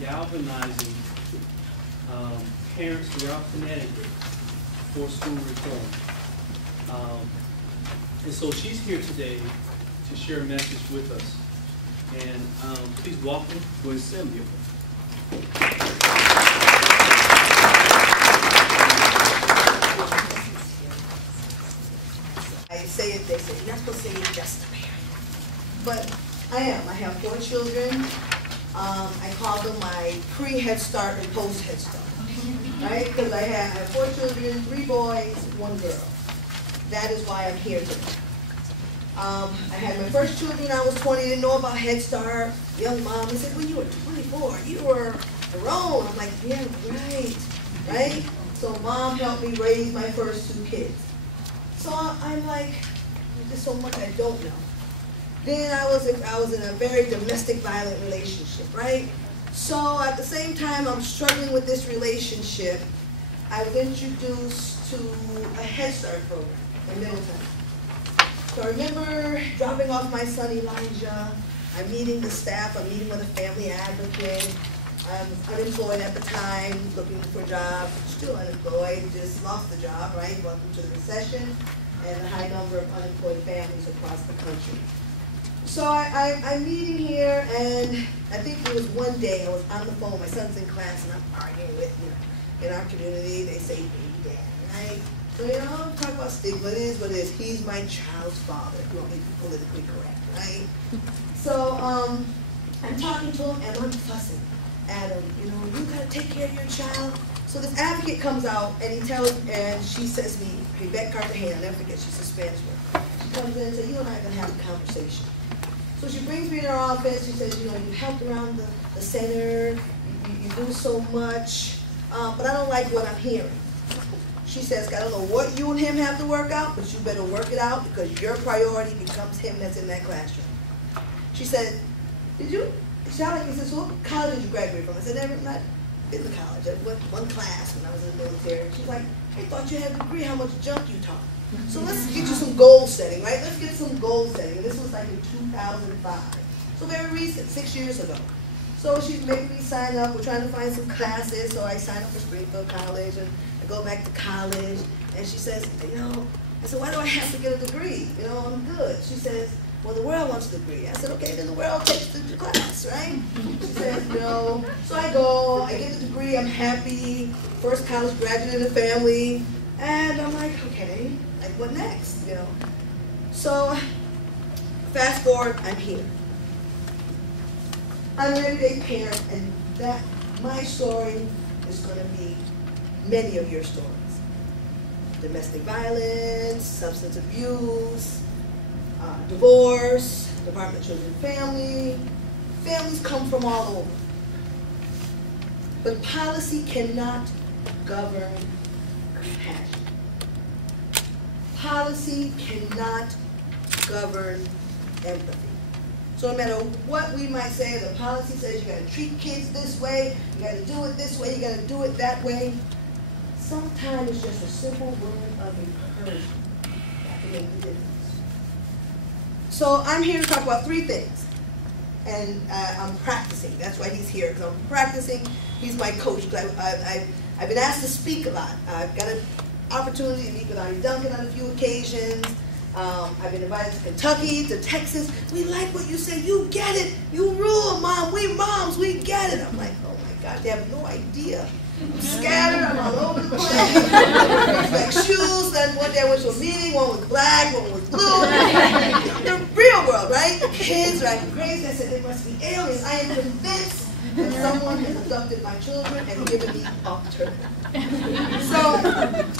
galvanizing parents throughout Connecticut for school reform. And so she's here today to share a message with us. And please welcome Gwen. I say it, they say, you're not supposed to say you're just a parent. But I am. I have 4 children. I call them my pre-Head Start and post-Head Start. Right? Because I have 4 children, 3 boys, 1 girl. That is why I'm here today. I had my first children when I was 20, didn't know about Head Start. Young mom, they said, when you were 24, you were grown. I'm like, yeah, right? So mom helped me raise my first 2 kids. So I'm like, there's so much I don't know. Then I was in a very domestic violent relationship, right? So at the same time I'm struggling with this relationship, I was introduced to a Head Start program in Middletown. So I remember dropping off my son Elijah. I'm meeting the staff, I'm meeting with a family advocate. I'm unemployed at the time, looking for a job, still unemployed, just lost the job, right? Welcome to the recession and a high number of unemployed families across the country. So I'm meeting here, and I think it was one day I was on the phone, my son's in class, and I'm arguing with, in our community, they say baby dad, right? So, talk about stigma, it is what it is. He's my child's father, if you want me to be politically correct, right? So, I'm talking to him, and I'm fussing at him, you gotta take care of your child. So this advocate comes out, and she says to me, hey, Beck Cartagena, I'll never forget, she's a Spanish woman. She comes in and says, you and I are gonna have a conversation. So she brings me in her office, she says, you helped around the center, you do so much, but I don't like what I'm hearing. She says, I don't know what you and him have to work out, but you better work it out because your priority becomes him that's in that classroom. She said, it sounded like he said, so what college did you graduate from? I said, never, not been to college. I went 1 class when I was in the military. She's like, I thought you had a degree, how much junk you taught. So let's get you some goal setting, right? Let's get some goal setting. This was like in 2005. So very recent, 6 years ago. So she's making me sign up. We're trying to find some classes. So I sign up for Springfield College and I go back to college. And she says, I said, why do I have to get a degree? I'm good. She says, well, the world wants a degree. I said, okay, then the world takes the class, right? She says, no. So I go, I get the degree, I'm happy. First college graduate in the family. And I'm like, okay, like what next, So fast forward, I'm here. I'm an everyday parent, and my story is going to be many of your stories. Domestic violence, substance abuse, divorce, Department of Children and Family. Families come from all over. But policy cannot govern compassion. Policy cannot govern empathy. So no matter what we might say, the policy says you got to treat kids this way, you got to do it this way, you got to do it that way. Sometimes it's just a simple word of encouragement that can make the difference. So I'm here to talk about 3 things. And I'm practicing. That's why he's here, because I'm practicing. He's my coach. I've been asked to speak a lot. I've got an opportunity to meet with Arnie Duncan on a few occasions. I've been invited to Kentucky, to Texas. We like what you say. You get it. You rule, Mom. We moms, we get it. I'm like, oh my God, they have no idea. I'm scattered. I'm all over the place. Like shoes. Then one day I went to a meeting. One was black, one was blue. The real world, right? The kids are acting crazy. I said, they must be aliens. I am convinced that someone has abducted my children and given me a turn. So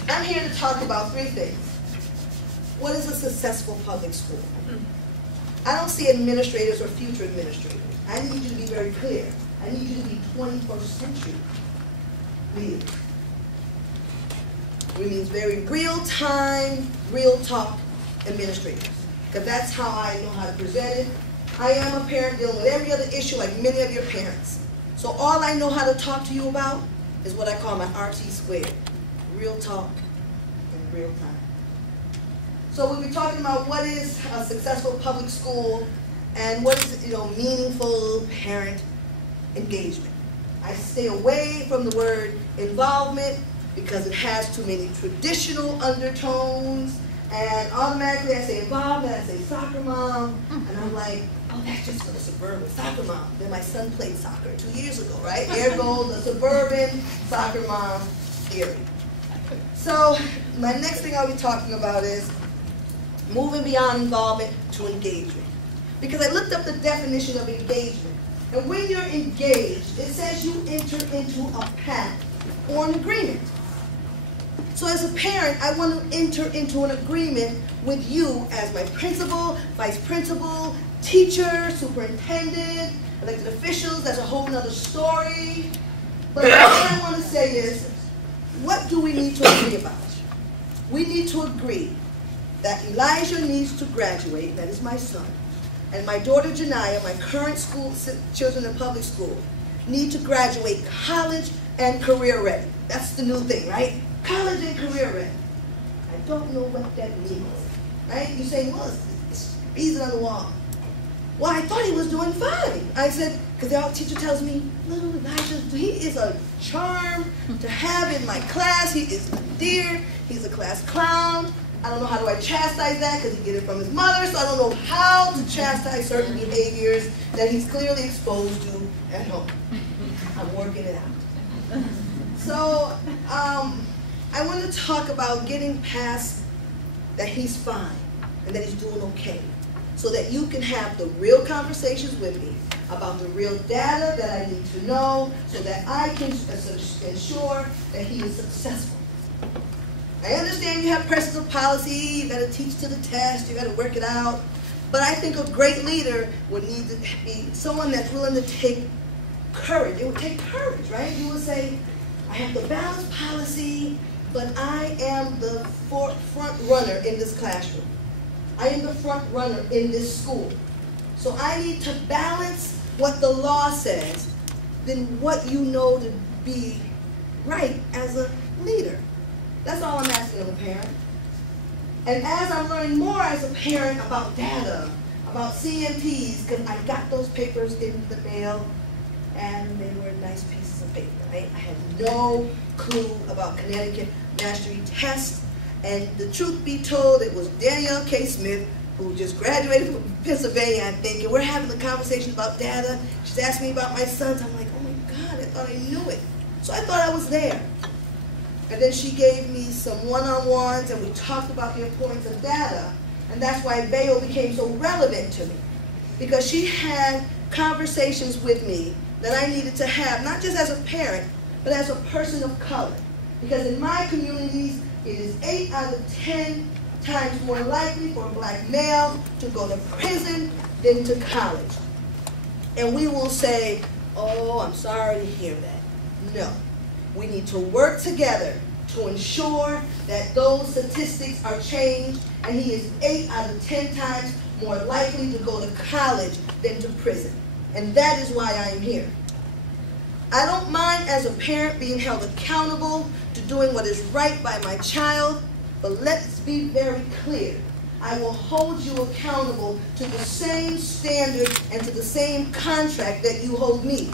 I'm here to talk about 3 things. What is a successful public school? I don't see administrators or future administrators. I need you to be very clear. I need you to be 21st century leaders. Which means very real-time, real-talk administrators. Because that's how I know how to present it. I am a parent dealing with every other issue like many of your parents. So all I know how to talk to you about is what I call my RT squared. Real talk and real time. So we'll be talking about what is a successful public school and what is meaningful parent engagement. I stay away from the word involvement because it has too many traditional undertones, and automatically I say involvement, I say soccer mom, and I'm like, oh, that's just for the suburban soccer mom. Then my son played soccer 2 years ago, right? There goes the suburban soccer mom theory. So my next thing I'll be talking about is moving beyond involvement to engagement. Because I looked up the definition of engagement. And when you're engaged, it says you enter into a pact or an agreement. So as a parent, I want to enter into an agreement with you as my principal, vice principal, teacher, superintendent, elected officials. That's a whole nother story. But what I want to say is, what do we need to agree about? We need to agree that Elijah needs to graduate, that is my son, and my daughter Janiyah, my current school, children in public school, need to graduate college and career ready. That's the new thing, right? College and career ready. I don't know what that means, right? You say, well, it's easy on the wall. Well, I thought he was doing fine. I said, because the teacher tells me, little Elijah, he is a charm to have in my class. He is dear. He's a class clown. I don't know how do I chastise that because he get it from his mother, so I don't know how to chastise certain behaviors that he's clearly exposed to at home. I'm working it out. So I want to talk about getting past that he's fine and that he's doing okay, so that you can have the real conversations with me about the real data that I need to know so that I can ensure that he is successful. I understand you have pressures of policy, you got to teach to the test, you got to work it out, but I think a great leader would need to be someone that's willing to take courage. It would take courage, right? You would say, I have the balanced policy, but I am the front runner in this classroom. I am the front runner in this school. So I need to balance what the law says than what you know to be right as a leader. That's all I'm asking of a parent. And as I'm learning more as a parent about data, about CMTs, because I got those papers in the mail, and they were nice pieces of paper, right? I had no clue about Connecticut Mastery Test, and the truth be told, it was Danielle K. Smith, who just graduated from Pennsylvania, I think, and we're having a conversation about data. She's asked me about my sons. I'm like, oh my God, I thought I knew it. So I thought I was there. And then she gave me some one-on-ones, and we talked about the importance of data. And that's why Bayo became so relevant to me, because she had conversations with me that I needed to have, not just as a parent, but as a person of color. Because in my communities, it is 8 out of 10 times more likely for a black male to go to prison than to college. And we will say, oh, I'm sorry to hear that. No. We need to work together to ensure that those statistics are changed, and he is 8 out of 10 times more likely to go to college than to prison. And that is why I am here. I don't mind as a parent being held accountable to doing what is right by my child, but let's be very clear. I will hold you accountable to the same standard and to the same contract that you hold me.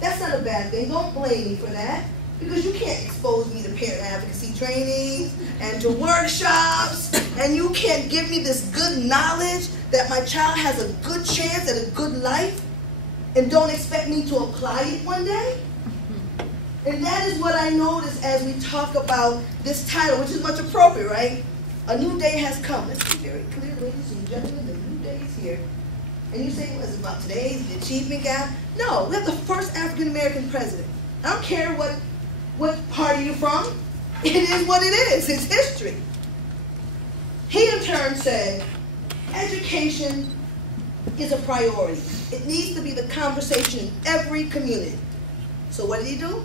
That's not a bad thing. Don't blame me for that, because you can't expose me to parent advocacy trainings and to workshops, and you can't give me this good knowledge that my child has a good chance at a good life and don't expect me to apply it one day. And that is what I noticed as we talk about this title, which is much appropriate, right? A new day has come. Let's be very clear, ladies and gentlemen, the new day is here. And you say, well, is it about today's the achievement gap? No, we have the first African-American president. I don't care what party you're from. It is what it is. It's history. He, in turn, said, education is a priority. It needs to be the conversation in every community. So what did he do?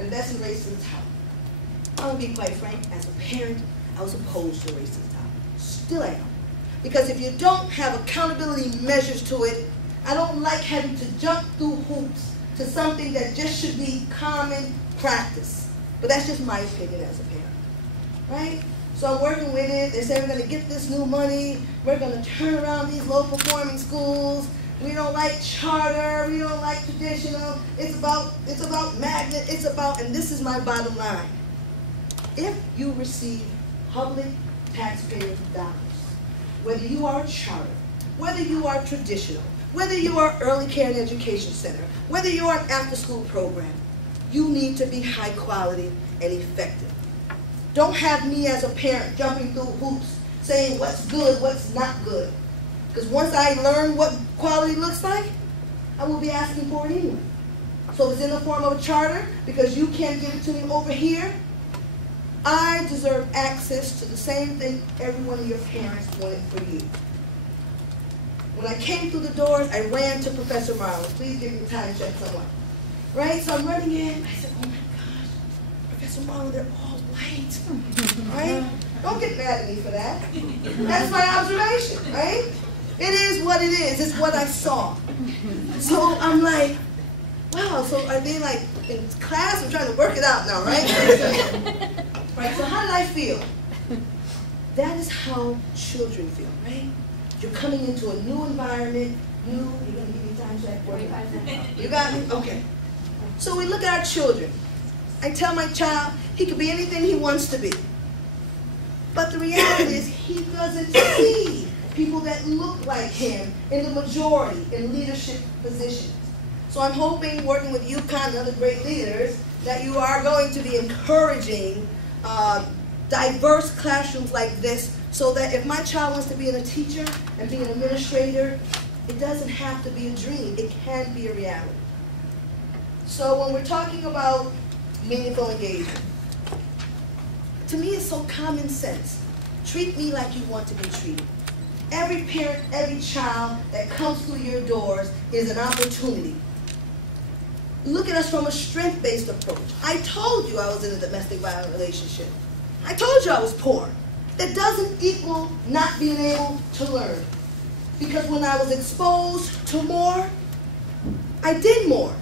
Invest in racist talent. I'm going to be quite frank. As a parent, I was opposed to racist talent. Still am. Because if you don't have accountability measures to it, I don't like having to jump through hoops to something that just should be common practice. But that's just my opinion as a parent, right? So I'm working with it. They say we're going to get this new money. We're going to turn around these low-performing schools. We don't like charter. We don't like traditional. It's about magnet. It's about, and this is my bottom line. If you receive public taxpayer dollars, whether you are a charter, whether you are traditional, whether you are early care and education center, whether you are an after-school program, you need to be high quality and effective. Don't have me as a parent jumping through hoops saying what's good, what's not good. Because once I learn what quality looks like, I will be asking for it anyway. So if it's in the form of a charter, because you can't give it to me over here, I deserve access to the same thing every one of your parents wanted for you. When I came through the doors, I ran to Professor Marlon. Please give me a time check, someone. Right? So I'm running in. I said, oh my gosh, Professor Marlon, they're all white. Right? Don't get mad at me for that. That's my observation, right? It is what it is. It's what I saw. So I'm like, wow, so are they like in class? I'm trying to work it out now, right? Right, so how did I feel? That is how children feel, right? You're coming into a new environment, you're going to give me time check? 45 You got me? Okay. So we look at our children. I tell my child, he could be anything he wants to be. But the reality is he doesn't see people that look like him in the majority in leadership positions. So I'm hoping, working with UConn and other great leaders, that you are going to be encouraging diverse classrooms like this, so that if my child wants to be a teacher and be an administrator, it doesn't have to be a dream. It can be a reality. So when we're talking about meaningful engagement, to me it's so common sense. Treat me like you want to be treated. Every parent, every child that comes through your doors is an opportunity. Look at us from a strength-based approach. I told you I was in a domestic violence relationship. I told you I was poor. That doesn't equal not being able to learn. Because when I was exposed to more, I did more.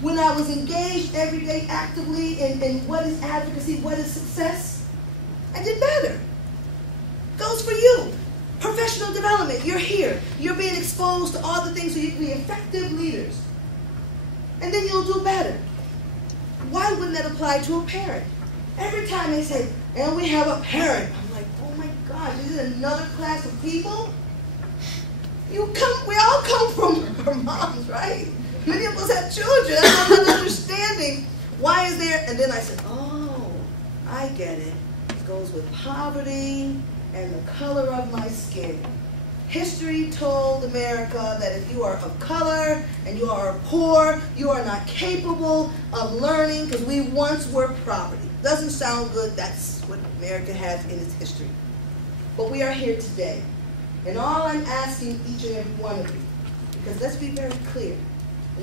When I was engaged every day actively in what is advocacy, what is success, I did better. Goes for you. Professional development, you're here. You're being exposed to all the things so you can be effective leaders. And then you'll do better. Why wouldn't that apply to a parent? Every time they say, and we have a parent, I'm like, oh my gosh, is it another class of people? We all come from our moms, right? Many of us have children. I'm not understanding why is there, and then I said, oh, I get it. It goes with poverty and the color of my skin. History told America that if you are of color and you are poor, you are not capable of learning because we once were property. Doesn't sound good, that's what America has in its history. But we are here today. And all I'm asking each and every one of you, because let's be very clear,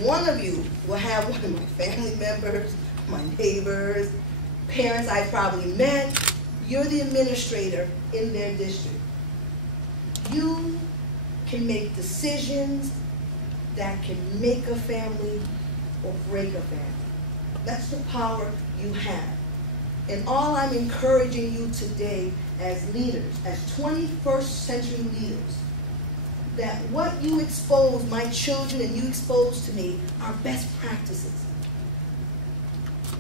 one of you will have one of my family members, my neighbors, parents I probably met. You're the administrator in their district. You can make decisions that can make a family or break a family. That's the power you have. And all I'm encouraging you today as leaders, as 21st century leaders, that what you expose my children and you expose to me are best practices.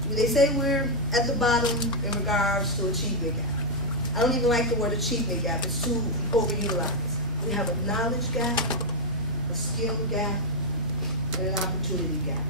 They say we're at the bottom in regards to achievement gap. I don't even like the word achievement gap. It's too overutilized. We have a knowledge gap, a skill gap, and an opportunity gap.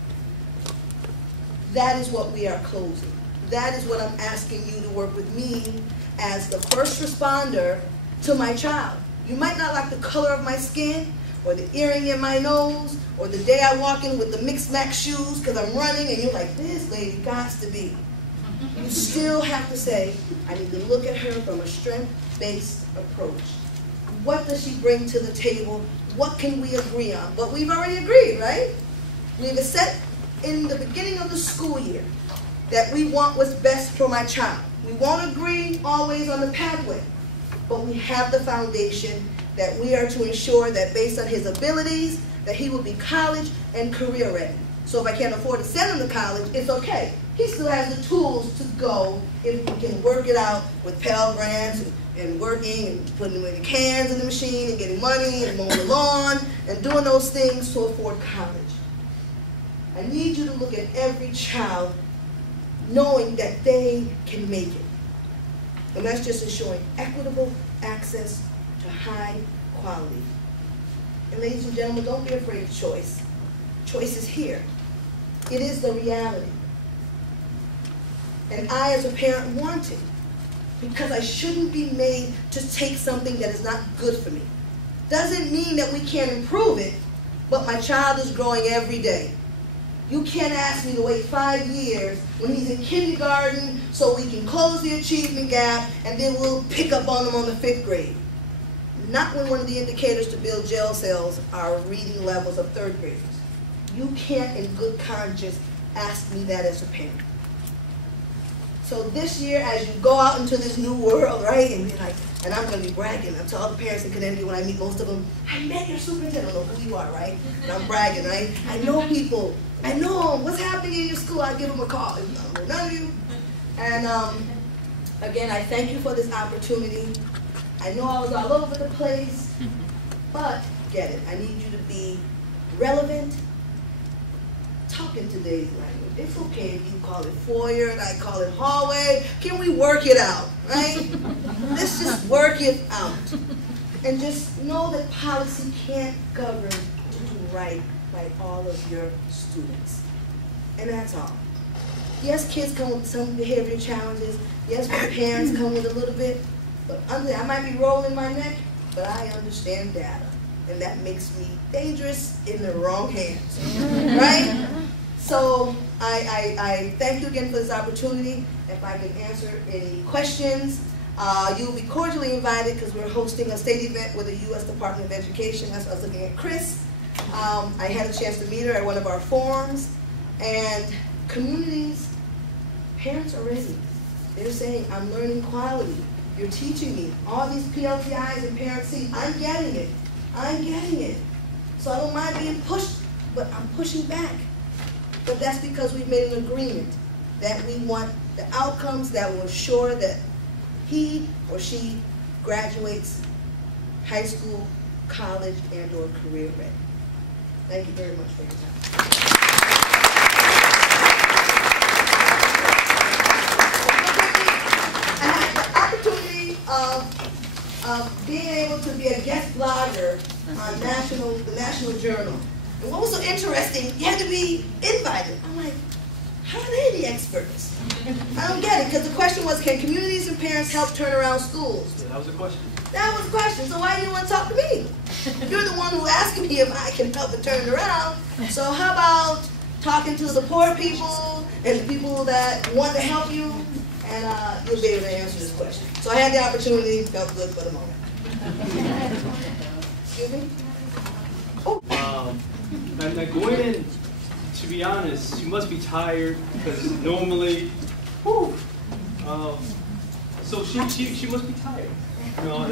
That is what we are closing. That is what I'm asking you to work with me as the first responder to my child. You might not like the color of my skin, or the earring in my nose, or the day I walk in with the mix-max shoes because I'm running and you're like, this lady got to be. You still have to say, I need to look at her from a strength-based approach. What does she bring to the table? What can we agree on? But we've already agreed, right? We've set in the beginning of the school year that we want what's best for my child. We won't agree always on the pathway, but we have the foundation that we are to ensure that based on his abilities, that he will be college and career ready. So if I can't afford to send him to college, it's okay. He still has the tools to go if we can work it out with Pell Grants and and working and putting the cans in the machine and getting money and mowing the lawn and doing those things to afford college. I need you to look at every child knowing that they can make it. And that's just ensuring equitable access to high quality. And ladies and gentlemen, don't be afraid of choice. Choice is here. It is the reality. And I, as a parent, want it because I shouldn't be made to take something that is not good for me. Doesn't mean that we can't improve it, but my child is growing every day. You can't ask me to wait 5 years when he's in kindergarten so we can close the achievement gap and then we'll pick up on him on the 5th grade. Not when one of the indicators to build jail cells are reading levels of 3rd graders. You can't in good conscience ask me that as a parent. So this year, as you go out into this new world, right, and be like, and I'm going to be bragging to all the parents in Connecticut when I meet most of them, I met your superintendent, I don't know who you are, right? And I'm bragging, right? I know people, I know them. What's happening in your school? I give them a call. I don't know none of you. And again, I thank you for this opportunity. I know I was all over the place, but get it. I need you to be relevant. Talk in today's language. It's okay if you call it foyer and I call it hallway. Can we work it out, right? Let's just work it out. And just know that policy can't govern to do right by all of your students. And that's all. Yes, kids come with some behavior challenges. Yes, my parents come with a little bit. But I might be rolling my neck, but I understand data. And that makes me dangerous in the wrong hands, right? So I thank you again for this opportunity. If I can answer any questions, you'll be cordially invited because we're hosting a state event with the U.S. Department of Education. That's what I was looking at Chris. I had a chance to meet her at one of our forums. And communities, parents are ready. They're saying, I'm learning quality. You're teaching me. All these PLTIs and parents see, I'm getting it. I'm getting it. So I don't mind being pushed, but I'm pushing back. But that's because we've made an agreement that we want the outcomes that will ensure that he or she graduates high school, college, and or career ready. Thank you very much for your time. I had the opportunity of being able to be a guest blogger on the National Journal. And what was so interesting, you had to be invited. I'm like, how are they the experts? I don't get it, because the question was, can communities and parents help turn around schools? Yeah, that was a question. That was the question, so why do you want to talk to me? You're the one who asked me if I can help it turn it around. So how about talking to the poor people and the people that want to help you, and you'll be able to answer this question. So I had the opportunity, felt good for the moment. Excuse me? Oh. Now Gwen, to be honest, she must be tired because normally, whew, so she must be tired. You know,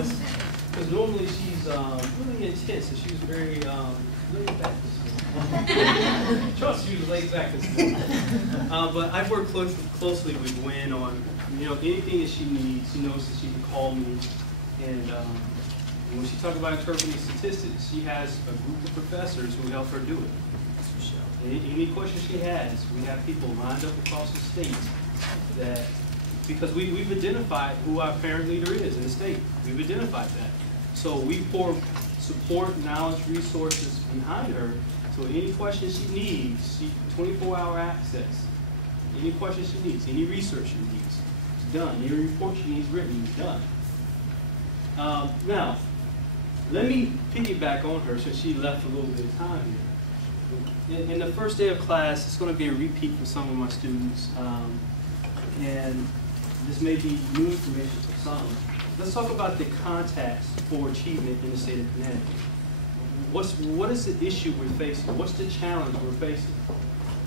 because normally she's really intense and she was very laid back this morning. Trust she was laid back this morning. But I've worked closely with Gwen on, anything that she needs. She knows that she can call me, and when she talks about interpreting statistics, she has a group of professors who help her do it. Any questions she has, we have people lined up across the state that, because we've identified who our parent leader is in the state. We've identified that. So we pour support, knowledge, resources behind her. So any questions she needs, 24-hour access. Any questions she needs, any research she needs, it's done. Any report she needs written, it's done. Now, let me piggyback on her since she left a little bit of time here. In the first day of class, it's going to be a repeat for some of my students, and this may be new information for some. Let's talk about the context for achievement in the state of Connecticut. What is the issue we're facing? What's the challenge we're facing?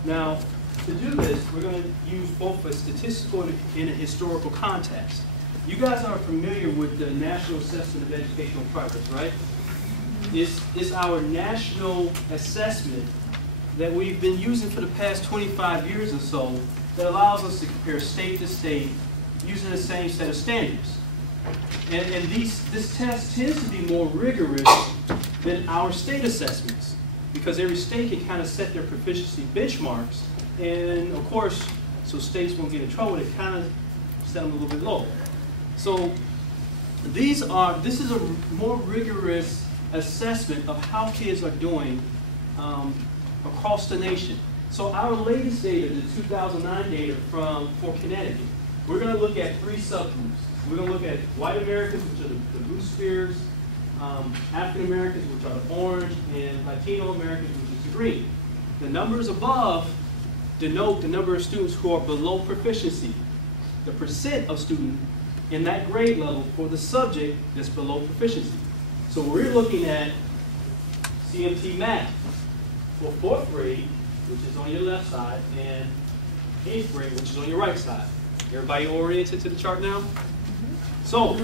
Now, to do this, we're going to use both a statistical and a historical context. You guys are familiar with the National Assessment of Educational Progress, right? It's our national assessment that we've been using for the past 25 years or so that allows us to compare state to state using the same set of standards. And this test tends to be more rigorous than our state assessments, because every state can kind of set their proficiency benchmarks, and of course, so states won't get in trouble, they kind of set them a little bit lower. So this is a more rigorous assessment of how kids are doing across the nation. So our latest data, the 2009 data for Connecticut, we're going to look at 3 subgroups. We're going to look at white Americans, which are the blue spheres, African Americans, which are the orange, and Latino Americans, which is the green. The numbers above denote the number of students who are below proficiency, the percent of students in that grade level for the subject that's below proficiency. So we're looking at CMT math for 4th grade, which is on your left side, and 8th grade, which is on your right side. Everybody oriented to the chart now? So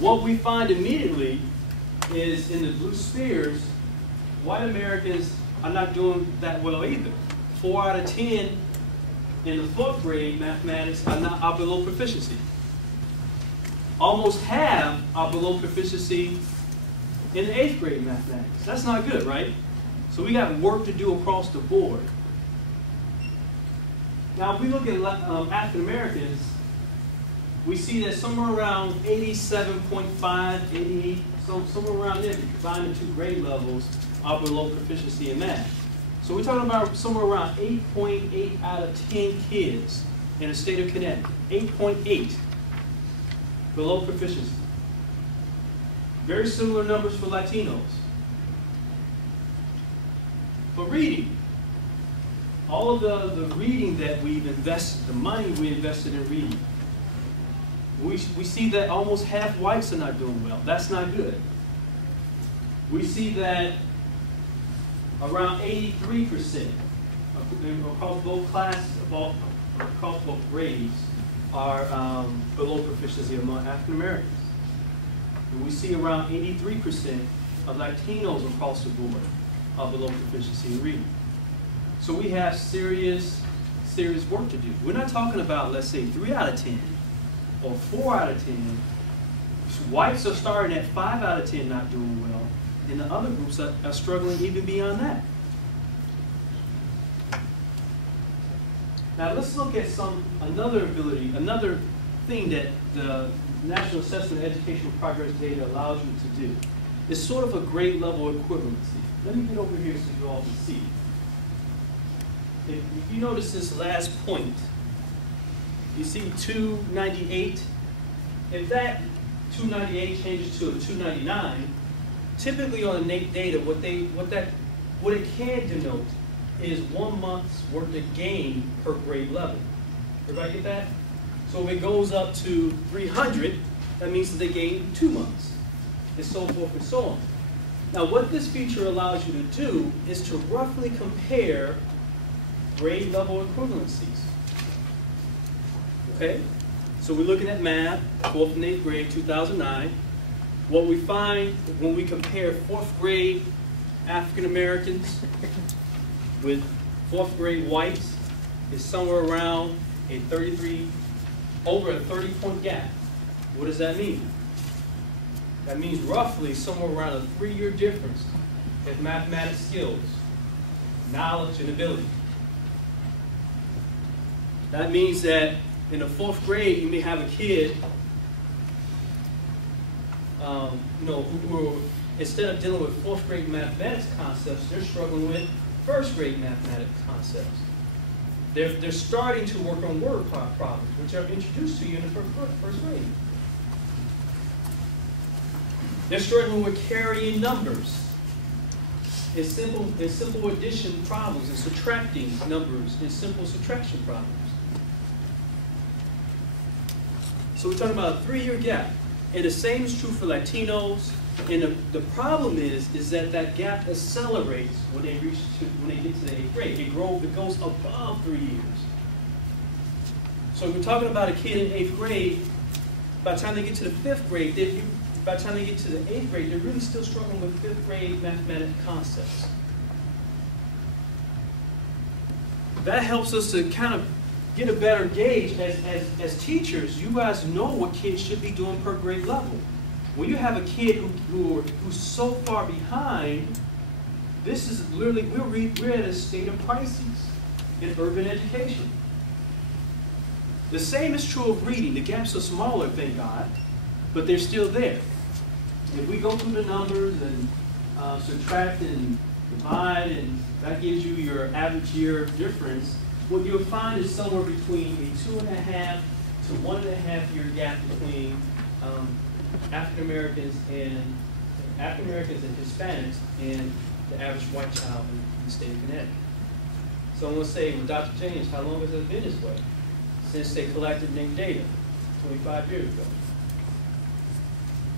what we find immediately is in the blue spheres, white Americans are not doing that well either. 4 out of 10 in the 4th grade mathematics are below proficiency. Almost half are below proficiency in the 8th grade mathematics. That's not good, right? So we got work to do across the board. Now, if we look at African Americans, we see that somewhere around 87.5, 88, somewhere around there, if you combine the 2 grade levels, are below proficiency in math. So we're talking about somewhere around 8.8 out of 10 kids in the state of Connecticut. 8.8 below proficiency. Very similar numbers for Latinos. For reading, all of the reading that we've invested, the money we invested in reading, we see that almost half whites are not doing well. That's not good. We see that around 83% across both classes, across both grades, are below proficiency among African Americans. And we see around 83% of Latinos across the board are below proficiency in reading. So we have serious work to do. We're not talking about, let's say, 3 out of 10 or 4 out of 10. Whites are starting at 5 out of 10 not doing well, and the other groups are struggling even beyond that. Now let's look at another thing that the National Assessment of Educational Progress data allows you to do. It's sort of a grade level equivalency. Let me get over here so you all can see. If you notice this last point, you see 298. If that 298 changes to a 299, typically on innate data, what it can denote is 1 month's worth of gain per grade level. Everybody get that? So if it goes up to 300, that means that they gained 2 months, and so forth and so on. Now, what this feature allows you to do is to roughly compare grade level equivalencies. Okay? So we're looking at math, 4th and 8th grade, 2009. What we find when we compare 4th grade African Americans with 4th grade whites is somewhere around over a 30-point gap. What does that mean? That means roughly somewhere around a 3-year difference in mathematics skills, knowledge, and ability. That means that in the 4th grade, you may have a kid, who instead of dealing with 4th grade mathematics concepts, they're struggling with 1st grade mathematics concepts. They're starting to work on word problems, which are introduced to you in the first grade. They're struggling with carrying numbers. It's simple addition problems and subtracting numbers in simple subtraction problems. So we're talking about a 3-year gap. And the same is true for Latinos. And the problem is that gap accelerates when they get to the 8th grade. It goes above 3 years. So if we're talking about a kid in 8th grade, by the time they get to the 5th grade, by the time they get to the 8th grade, they're really still struggling with 5th grade mathematical concepts. That helps us to kind of get a better gauge, as teachers, you guys know what kids should be doing per grade level. When you have a kid who's so far behind, this is literally, we're at a state of crisis in urban education. The same is true of reading. The gaps are smaller, thank God, but they're still there. If we go through the numbers and subtract and divide, and that gives you your average year difference, what you'll find is somewhere between a 2.5 to 1.5 year gap between African Americans and Hispanics and the average white child in the state of Connecticut. So I'm going to say, well, Dr. James, how long has it been this way? Since they collected data 25 years ago.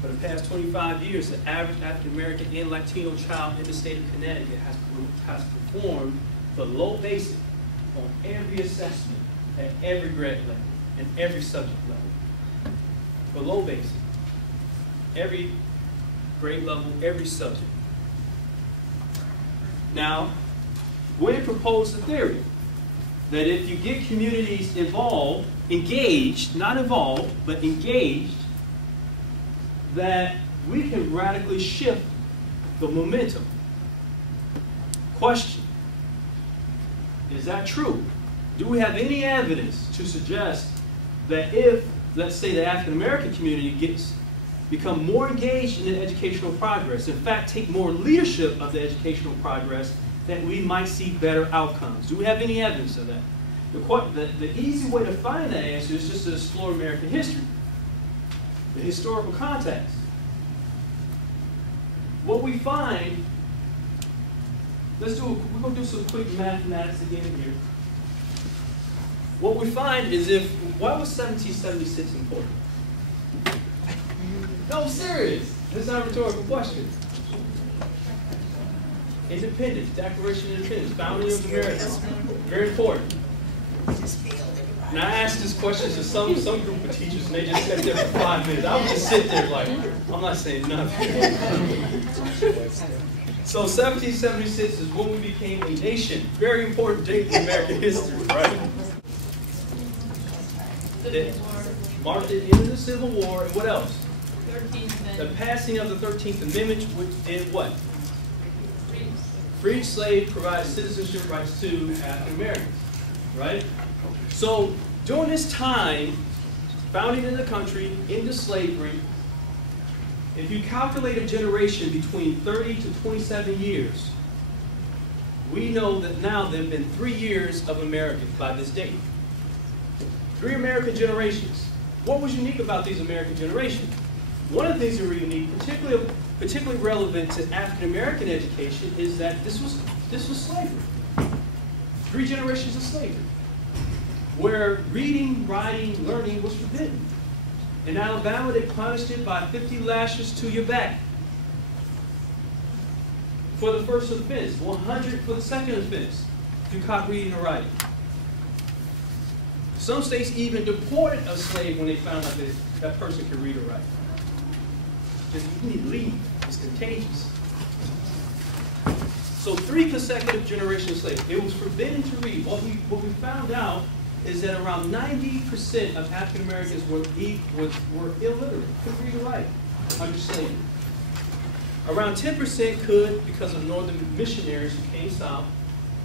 For the past 25 years, the average African American and Latino child in the state of Connecticut has performed below basic on every assessment at every grade level and every subject level. Below basic. Every grade level, every subject. Now, Gwen proposed a theory that if you get communities involved, engaged, not involved, but engaged, that we can radically shift the momentum. Question: is that true? Do we have any evidence to suggest that if, let's say, the African American community become more engaged in the educational progress, in fact, take more leadership of the educational progress, that we might see better outcomes? Do we have any evidence of that? The easy way to find that answer is just to explore American history, the historical context. What we find, we're going to do some quick mathematics again here. What we find is why was 1776 important? No, I'm serious. This is not a rhetorical question. Independence, Declaration of Independence, founding of America. Very important. Now I asked this question to some group of teachers, and they just sat there for 5 minutes. I would just sit there like, I'm not saying nothing. So 1776 is when we became a nation. Very important date in American history, right? It marked the end of the Civil War, and what else? 13th Amendment. The passing of the 13th Amendment, which did what? Freed slaves provide citizenship rights to African Americans, right? So during this time, founding in the country, into slavery, if you calculate a generation between 30 to 27 years, we know that now there have been 3 years of America by this date. 3 American generations. What was unique about these American generations? One of the things that were unique, particularly relevant to African American education, is that this was slavery. 3 generations of slavery, where reading, writing, learning was forbidden. In Alabama, they punished it by 50 lashes to your back for the first offense, 100 for the second offense, if you caught reading or writing. Some states even deported a slave when they found out that that person could read or write. Just, you need to leave. It's contagious. So 3 consecutive generations of slaves. It was forbidden to read. What we found out is that around 90% of African Americans were illiterate, couldn't read or write under slavery. Around 10% could because of northern missionaries who came south.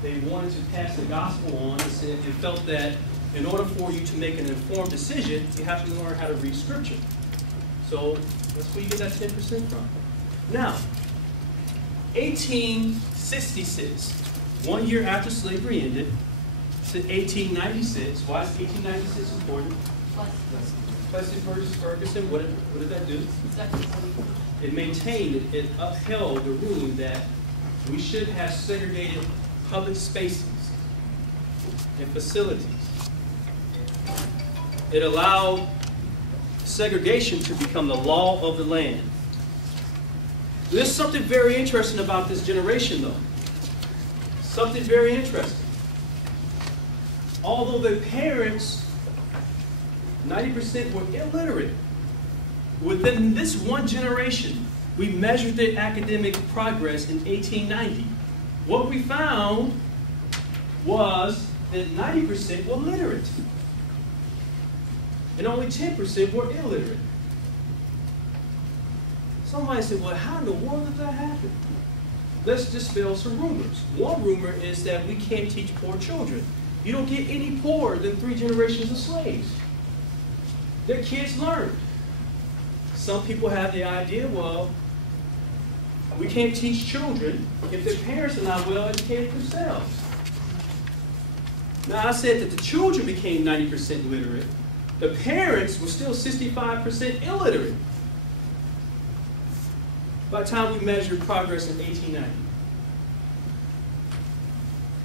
They wanted to pass the gospel on and said they felt that in order for you to make an informed decision, you have to learn how to read scripture. So that's where you get that 10% from. Now, 1866, 1 year after slavery ended, to 1896. Why is 1896 important? Plessy versus Ferguson. What did that do? It maintained, it upheld the ruling that we should have segregated public spaces and facilities. It allowed segregation to become the law of the land. There's something very interesting about this generation, though. Something very interesting. Although their parents, 90% were illiterate, within this one generation, we measured their academic progress in 1890. What we found was that 90% were literate. And only 10% were illiterate. Somebody said, well, how in the world did that happen? Let's dispel some rumors. One rumor is that we can't teach poor children. You don't get any poorer than 3 generations of slaves. Their kids learned. Some people have the idea, well, we can't teach children if their parents are not well educated themselves. Now, I said that the children became 90% literate. The parents were still 65% illiterate by the time we measured progress in 1890.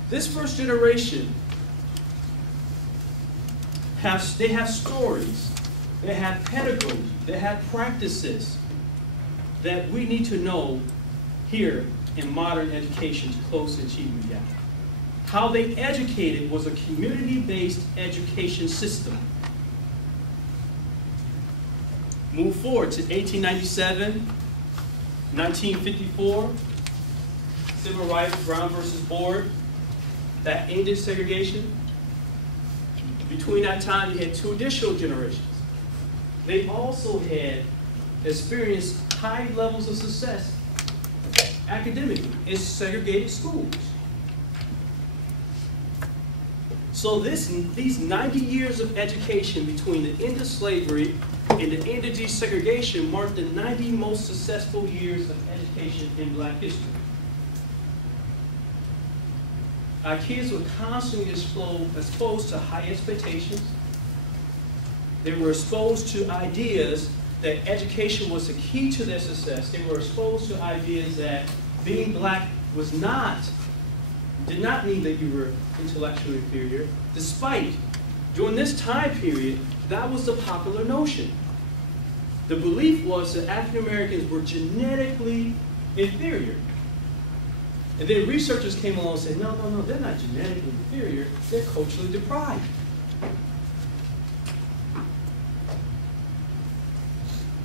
This first generation, they have stories, they have pedagogy, they have practices that we need to know here in modern education to close the achievement gap. How they educated was a community-based education system. Move forward to 1897, 1954, civil rights, Brown versus Board, that ended segregation. Between that time, you had 2 additional generations. They also had experienced high levels of success academically in segregated schools. So these 90 years of education between the end of slavery and the end of desegregation marked the 90 most successful years of education in Black history. Our kids were constantly exposed to high expectations. They were exposed to ideas that education was the key to their success. They were exposed to ideas that being Black did not mean that you were intellectually inferior, despite, during this time period, that was the popular notion. The belief was that African Americans were genetically inferior. And then researchers came along and said, no, they're not genetically inferior, they're culturally deprived.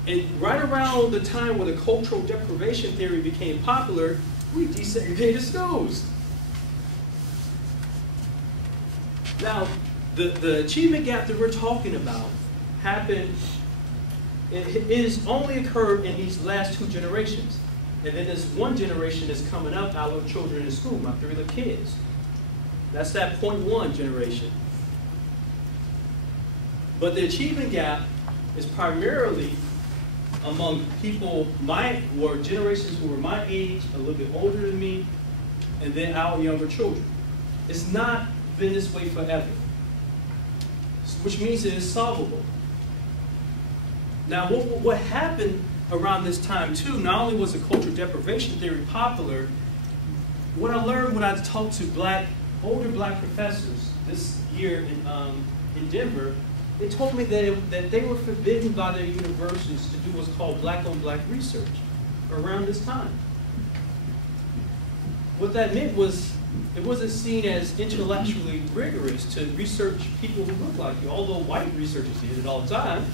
And right around the time when the cultural deprivation theory became popular, we desegregated schools. Now, the achievement gap that we're talking about happened, it is only occurred in these last 2 generations. And then there's 1 generation that's coming up, our little children in school, my 3 little kids. That's that 0.1 generation. But the achievement gap is primarily among people, or generations who were my age, a little bit older than me, and then our younger children. It's not been this way forever, which means it is solvable. Now, what happened around this time too, not only was the cultural deprivation theory popular, what I learned when I talked to older Black professors this year in Denver, they told me that they were forbidden by their universities to do what's called Black-on-Black research around this time. What that meant was it wasn't seen as intellectually rigorous to research people who look like you, although white researchers did it all the time.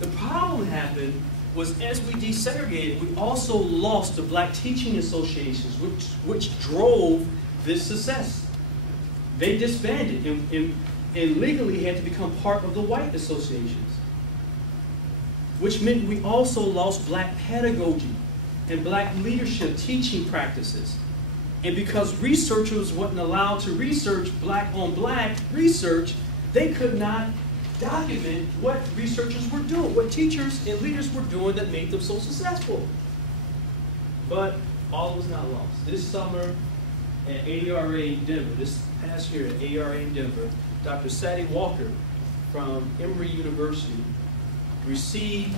The problem happened was as we desegregated, we also lost the Black teaching associations, which drove this success. They disbanded and legally had to become part of the white associations, which meant we also lost Black pedagogy and Black leadership teaching practices. And because researchers weren't allowed to research Black-on-Black research, they could not document what researchers were doing, what teachers and leaders were doing that made them so successful. But all was not lost. This summer at ARA in Denver, this past year at ARA in Denver, Dr. Sadie Walker from Emory University received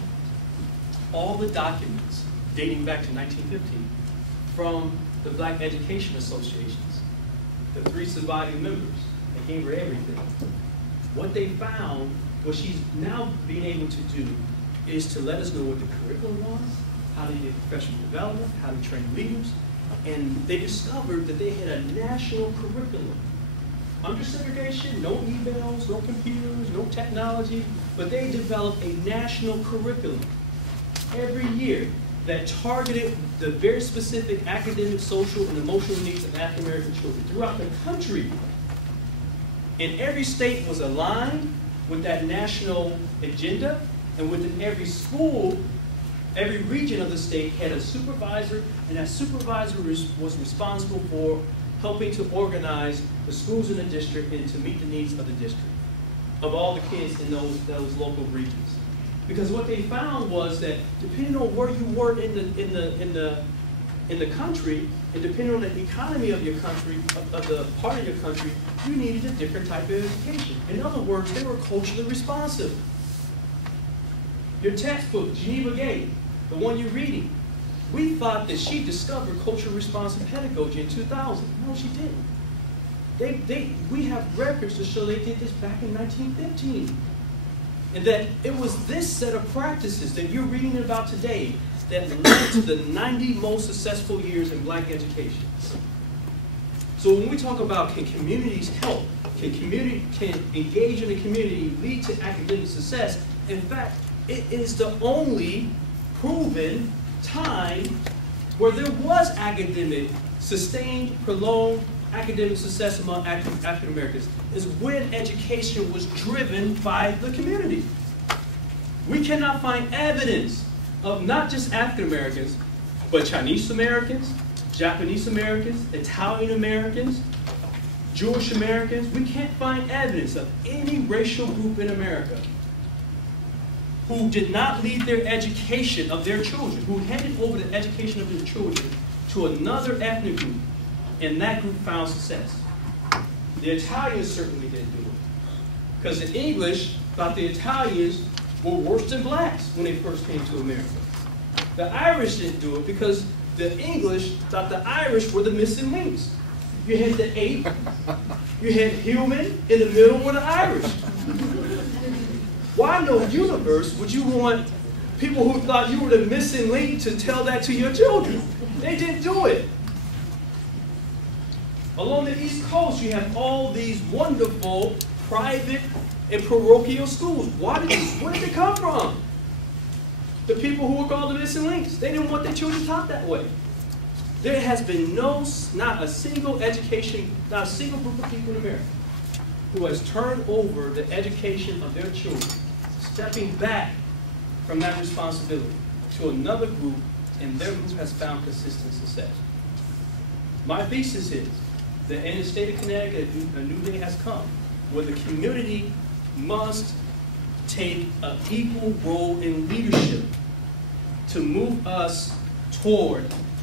all the documents dating back to 1915 from the Black Education Associations, the 3 surviving members. They gave her everything. What they found, what she's now being able to do, is to let us know what the curriculum was, how they did professional development, how to train leaders, and they discovered that they had a national curriculum. Under segregation, no emails, no computers, no technology, but they developed a national curriculum every year. that targeted the very specific academic, social, and emotional needs of African American children throughout the country. And every state was aligned with that national agenda, and within every school, every region of the state had a supervisor, and that supervisor was responsible for helping to organize the schools in the district and to meet the needs of the district, of all the kids in those local regions. Because what they found was that depending on where you were in the country, and depending on the economy of your country, of the part of your country, you needed a different type of education. In other words, they were culturally responsive. Your textbook, Geneva Gay, the one you're reading, we thought that she discovered culturally responsive pedagogy in 2000. No, she didn't. We have records to show they did this back in 1915. And that it was this set of practices that you're reading about today that led to the 90 most successful years in black education. So when we talk about can communities help, can engage in the community lead to academic success, in fact, it is the only proven time where there was sustained, prolonged academic success among African Americans, is when education was driven by the community. We cannot find evidence of not just African Americans, but Chinese Americans, Japanese Americans, Italian Americans, Jewish Americans. We can't find evidence of any racial group in America who did not lead their education of their children, who handed over the education of their children to another ethnic group, and that group found success. The Italians certainly didn't do it, because the English thought the Italians were worse than blacks when they first came to America. The Irish didn't do it because the English thought the Irish were the missing links. You had the ape, you had human, in the middle were the Irish. Why in the universe would you want people who thought you were the missing link to tell that to your children? They didn't do it. Along the East Coast, you have all these wonderful private and parochial schools. Where did they come from? The people who were called the missing links. They didn't want their children taught that way. There has been not a single education, not a single group of people in America who has turned over the education of their children, stepping back from that responsibility to another group, and their group has found consistent success. My thesis is that in the state of Connecticut, a new day has come where the community must take an equal role in leadership to move us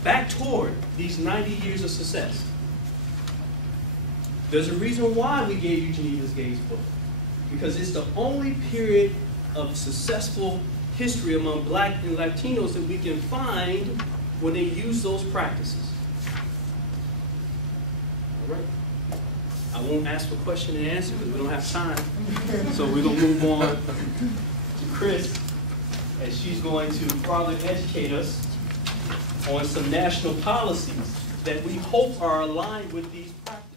back toward these 90 years of success. There's a reason why we gave you Geneva Gay's book, because it's the only period of successful history among black and Latinos that we can find when they use those practices. All right. I won't ask for question and answer because we don't have time. So we're going to move on to Chris, and she's going to further educate us on some national policies that we hope are aligned with these practices.